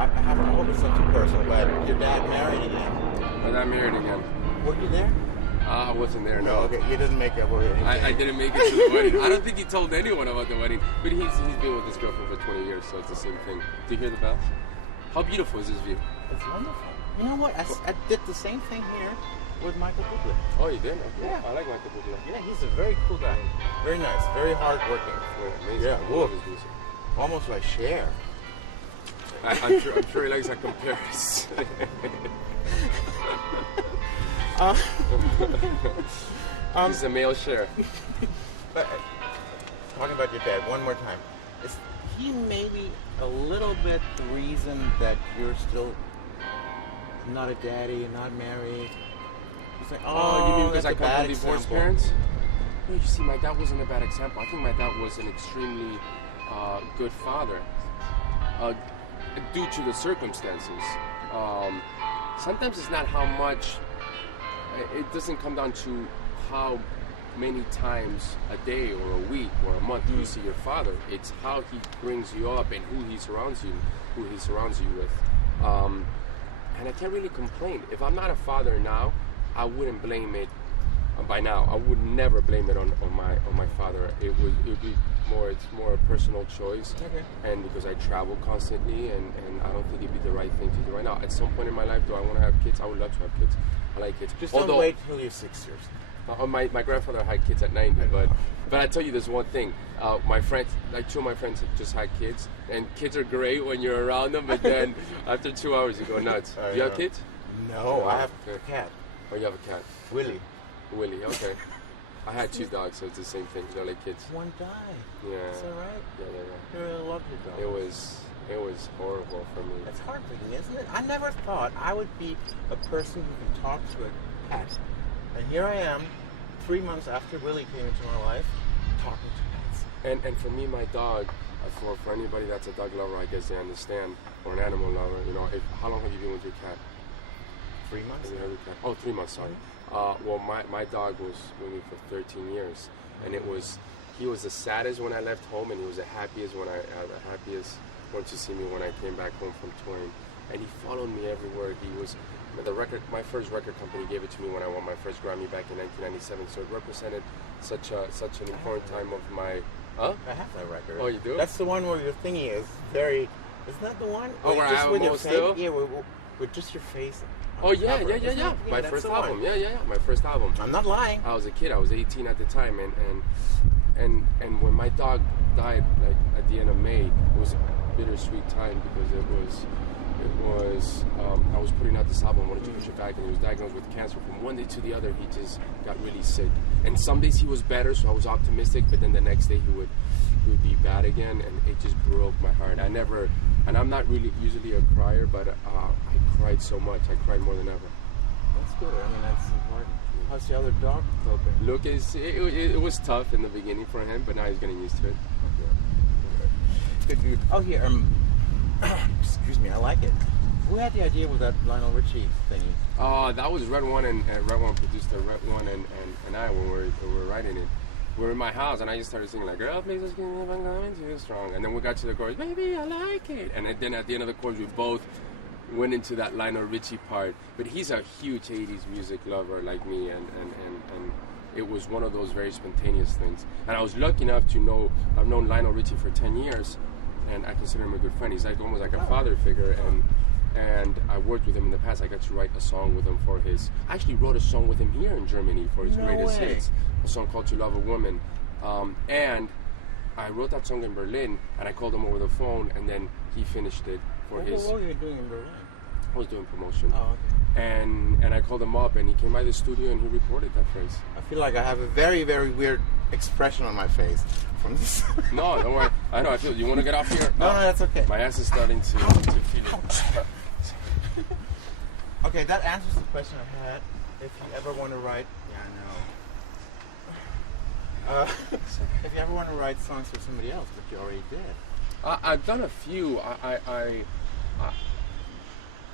I haven't always such a person, but your dad married again. I got married again. Were you there? I wasn't there, no. Okay, he didn't make it. I didn't make it to the wedding. I don't think he told anyone about the wedding, but he's been with his girlfriend for 20 years, so it's the same thing. Do you hear the bells? How beautiful is this view? It's wonderful. You know what? I did the same thing here with Michael Bublé. Oh, you did? Okay. Yeah. I like Michael Bublé. Yeah, he's a very cool guy. Very nice. Very hardworking. Yeah, amazing. Yeah, I love his music. Almost like Cher. I'm sure he likes that comparison. He's a male Cher. But talking about your dad one more time, is he maybe a little bit the reason that you're still not a daddy and not married? He's like, You mean because I that's a come bad from divorced example. parents? No, you see, my dad wasn't a bad example. I think my dad was an extremely good father, due to the circumstances. Sometimes it's not how much. It doesn't come down to how many times a day or a week or a month you see your father. It's how he brings you up and who he surrounds you with. And I can't really complain. If I'm not a father now, I wouldn't blame it. By now, I would never blame it on my father. It's more a personal choice. Okay. And because I travel constantly, and I don't think it'd be the right thing to do right now. At some point in my life, do I want to have kids? I would love to have kids. I like kids. Just don't wait till you're 6 years. My grandfather had kids at 90, but I tell you, there's one thing. My friends, like two of my friends, just had kids, and kids are great when you're around them. But then after 2 hours, you go nuts. Do you have kids? No, I have a cat. Oh, you have a cat. Willie, okay. I had 2 dogs, so it's the same thing. They're like kids. One died. Yeah. Is that right? Yeah. You're a lovely dog. It was horrible for me. It's heartbreaking, isn't it? I never thought I would be a person who can talk to a cat. And here I am, 3 months after Willie came into my life, talking to cats. And for me, my dog, for anybody that's a dog lover, I guess they understand, or an animal lover, how long have you been with your cat? 3 months? Have you had your cat? Oh, 3 months, sorry. Well, my dog was with me for 13 years, and he was the saddest when I left home, and he was the happiest when to see me when I came back home from touring. And he followed me everywhere. He was my first record company gave it to me when I won my first Grammy back in 1997. So it represented such an important time of my. Huh? I have that record. Oh, you do? That's the one where your thingy is very. Isn't that the one? Oh, where I have with your most still? Yeah, with just your face. Oh yeah. My first album. Yeah. My first album. I'm not lying. I was a kid. I was 18 at the time, and when my dog died, like at the end of May, it was a bittersweet time because it was I was putting out this album, wanted to push it back, and he was diagnosed with cancer. From one day to the other, he just got really sick. And some days he was better, so I was optimistic. But then the next day he would be bad again, and it just broke my heart. And I'm not really usually a crier, but I cried so much. I cried more than ever. That's good. I mean, that's important. How's the other dog coping? Look, it was tough in the beginning for him, but now he's getting used to it. Okay. Good. Oh, here. Excuse me. I like it. Who had the idea with that Lionel Richie thingy? That was Red One, and Red One produced Red One and I when we were writing it. We were in my house, and I just started singing like, "Girl, please just give me if I'm going too strong." And then we got to the chorus, "Baby, I like it." And then at the end of the chorus, we both went into that Lionel Richie part. But he's a huge 80s music lover like me, and it was one of those very spontaneous things. And I was lucky enough to I've known Lionel Richie for 10 years, and I consider him a good friend. He's like almost like a father figure, and I worked with him in the past. I got to write a song with him I actually wrote a song with him here in Germany for his greatest hits, a song called To Love a Woman. And I wrote that song in Berlin, and I called him over the phone, and then he finished it for his... What were you doing in Berlin? I was doing promotion. Oh, okay. And I called him up, and he came by the studio, and he recorded that phrase. I feel like I have a very, very weird expression on my face from this. No, don't worry. I know, I feel... You want to get off here? No, that's okay. My ass is starting to feel it. Okay, that answers the question I had. If you ever want to write... Yeah, I know. If you ever want to write songs for somebody else, but you already did. I've done a few. I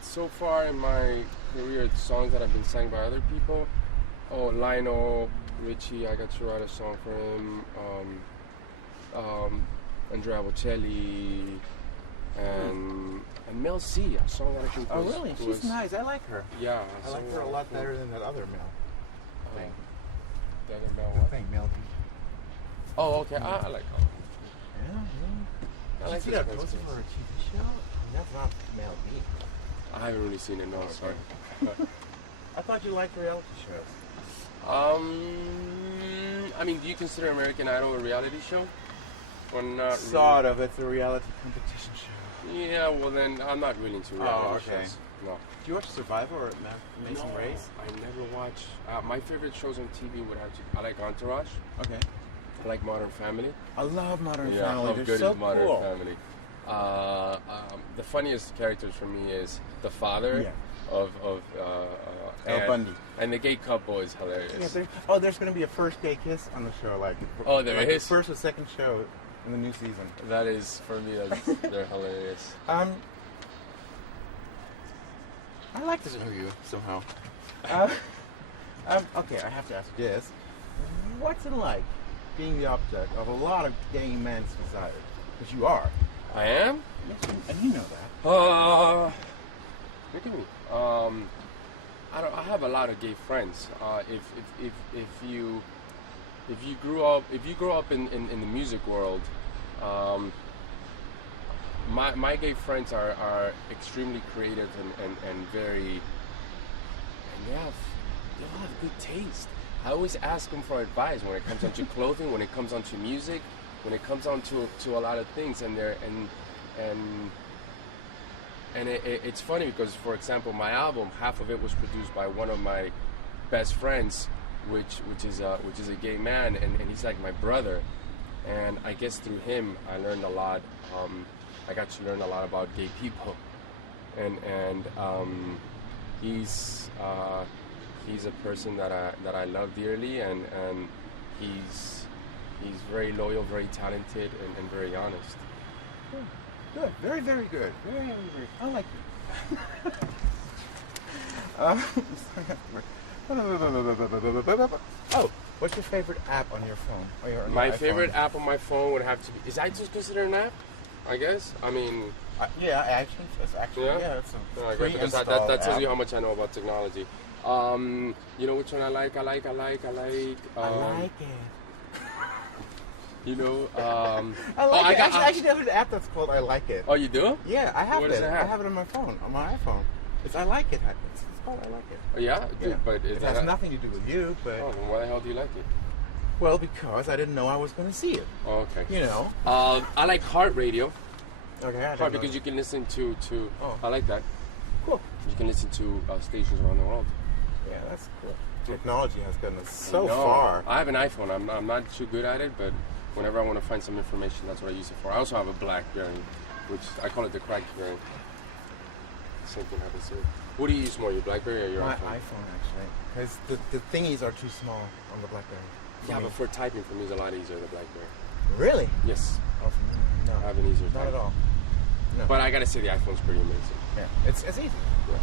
so far in my career, songs that have been sang by other people. Oh, Lionel Richie, I got to write a song for him. Andrea Bocelli. and Mel C, a song that I think Oh, was... really? She's was- nice. I like her. Yeah. I like her a lot better than that other Mel thing. The other Mel The what? thing, Mel B. Oh, okay. I like her. Yeah, I like see this that Mel poster C. for a TV show? That's not Mel B. I haven't really seen it, no, sorry. I thought you liked reality shows. I mean, do you consider American Idol a reality show? Or not Sort of. It's a reality competition show. really? Yeah, well then, I'm not really into reality okay. shows. No. Do you watch Survivor or Amazing No, Race? I never watch. My favorite shows on TV would actually, I like Entourage. Okay. I like Modern Family. I love Modern Yeah, Family. how They're good so is Modern cool. Family? The funniest characters for me is the father of Al Bundy. and the gay couple is hilarious. Yeah, there's going to be a first gay kiss on the show. There like is? the first or second show in the new season. That is, for me, they're hilarious. I like this interview somehow. Okay, I have to ask you this. What's it like being the object of a lot of gay men's desire? Because you are. I am? Yes, and you know that. Look at me. I have a lot of gay friends. If you grow up in the music world, my gay friends are extremely creative and very, and they all have good taste. I always ask them for advice when it comes onto clothing, when it comes onto music, when it comes onto a lot of things, and it's funny because, for example, my album, half of it was produced by one of my best friends, which is a gay man, and he's like my brother, and I guess through him I learned a lot. I got to learn a lot about gay people, and he's a person that I love dearly, and he's very loyal, very talented, and very honest. Good. Very, very good. Very, very, very. I like you. Oh, what's your favorite app on your phone? Or your My iPhone? favorite app on my phone would have to be... Is iTunes considered an app? I guess. I mean... yeah, it's actually it's a No, I guess free because that install tells you app. how much I know about technology. You know which one I like? I like it. You know, I like it. I Actually, have an app that's called I Like It. Oh, you do? Yeah, I have What it. does it have? I have it on my phone, on my iPhone. It's I Like It. It's called I Like It. Oh, yeah? Yeah. But it has nothing to do with you, but Oh, then why the hell do you like it? well, because I didn't know I was going to see it. Oh, okay. You know. I like Heart Radio. Okay. Heart because you can listen to. Oh. I like that. Cool. You can listen to stations around the world. Yeah, that's cool. Technology has gotten us so No, far. I have an iPhone. I'm not too good at it, but whenever I want to find some information, that's what I use it for. I also have a BlackBerry, which I call it the Crackberry. Same thing happens here. What do you use more, your BlackBerry or your My iPhone? iPhone, actually, because the thingies are too small on the BlackBerry. Yeah, but for typing, for me, it's a lot easier, the BlackBerry. Really? Yes, Oh, for me, no. I have an easier Not time. at all. No. But I gotta say, the iPhone's pretty amazing. Yeah, it's easy. Yeah.